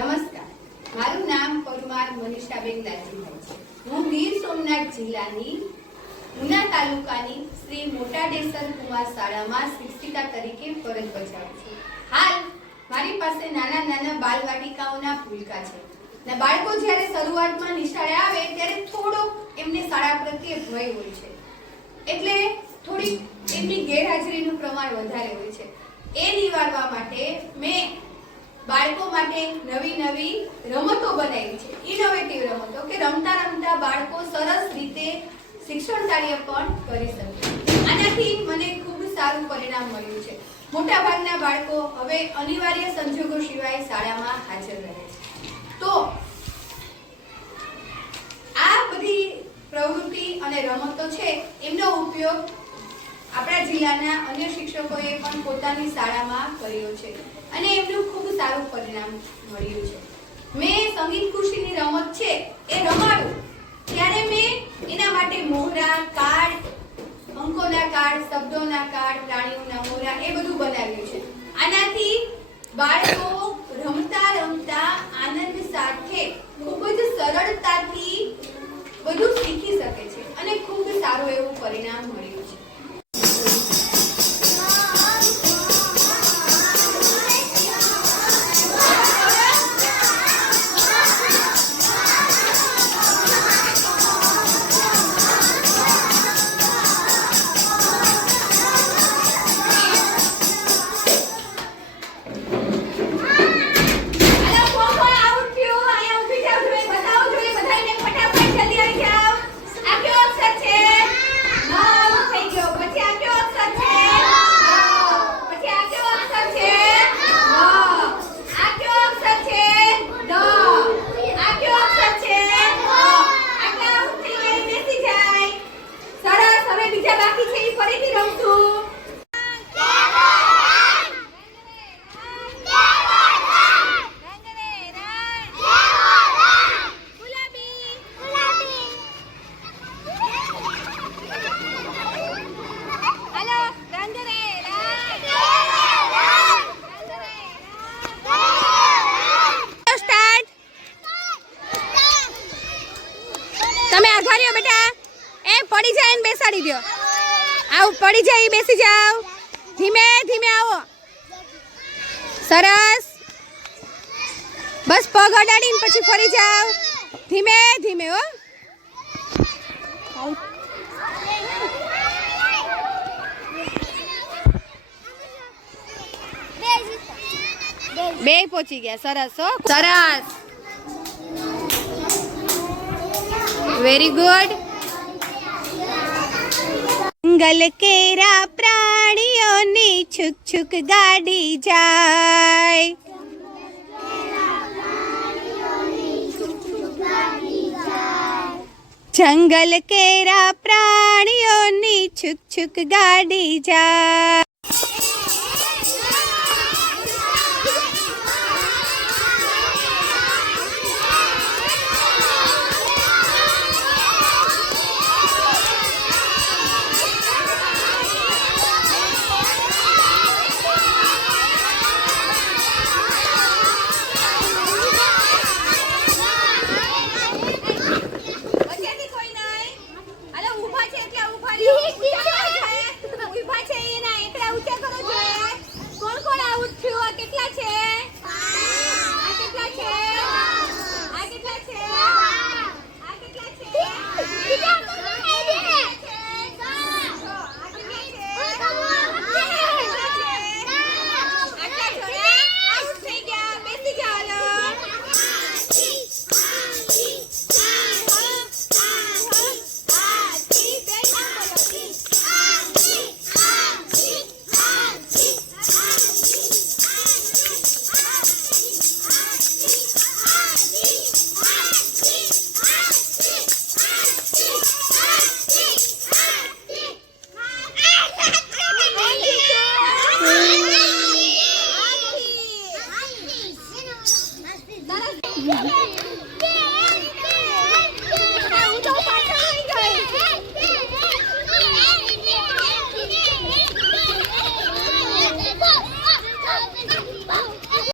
નમસ્કાર, મારું નામ પરમાર મનીષાબેન લાલજીભાઈ છે. હું ગીર સોમનાથ જિલ્લાની ઉના તાલુકાની શ્રી મોટાડેસર કુમાર શાળામાં શિક્ષિકા તરીકે ફરજ બજાવું છું. હાલ મારી પાસે નાના નાના બાલવાટિકાઓના ભૂલકા છે. બાળકો જ્યારે શરૂઆતમાં નિશાળે આવે ત્યારે થોડો એમને શાળા પ્રત્યે ભય હોય છે, એટલે થોડી એમની ગેરહાજરીનું પ્રમાણ વધારે હોય છે. એ નિવારવા માટે મેં બાળકો માટે નવી નવી રમતો બનાવી છે, ઇનોવેટિવ રમતો કે રમતા રમતા બાળકો સરસ રીતે શિક્ષણ કાર્ય પણ કરી શકે. આનાથી મને ખૂબ સારું પરિણામ મળ્યું છે. મોટા ભાગના બાળકો હવે અનિવાર્ય સંજોગો સિવાય શાળામાં હાજર રહે છે. તો આ બધી પ્રવૃત્તિ અને રમતો છે એમનો ઉપયોગ આપણા જિલ્લાના અન્ય શિક્ષકોએ પણ પોતાની શાળામાં કર્યો છે અને એમનું ખૂબ સારું પરિણામ મળ્યું છે. મેં સંગીત ખુશીની રમત છે એ રમાડું ત્યારે મેં એના માટે મોહરા, કાર્ડ, અંકોના કાર્ડ, શબ્દોના કાર્ડ, પ્રાણીઓના મોહરા એ બધું બનાવ્યું છે. આનાથી બાળકો રમતા રમતા આનંદ સાથે ખૂબ જ સરળતાથી બધું શીખી શકે છે અને ખૂબ સારું એવું પરિણામ મળ્યું છે. તમે આઘારીઓ બેટા એ પડી જાય ને બેસાડી દો. આવું પડી જાય બેસી જાવ. ધીમે ધીમે આવો. સરસ. બસ પગ અડાડીને પછી ફરી જાવ. ધીમે ધીમે હો. બે પહોંચી ગયા. સરસ હો. સરસ. Very good. જંગલ કેરા પ્રાણીઓની છુક છુક ગાડી જાય. જંગલ કેરા પ્રાણીઓની છુક છુક ગાડી જાય. Yeah.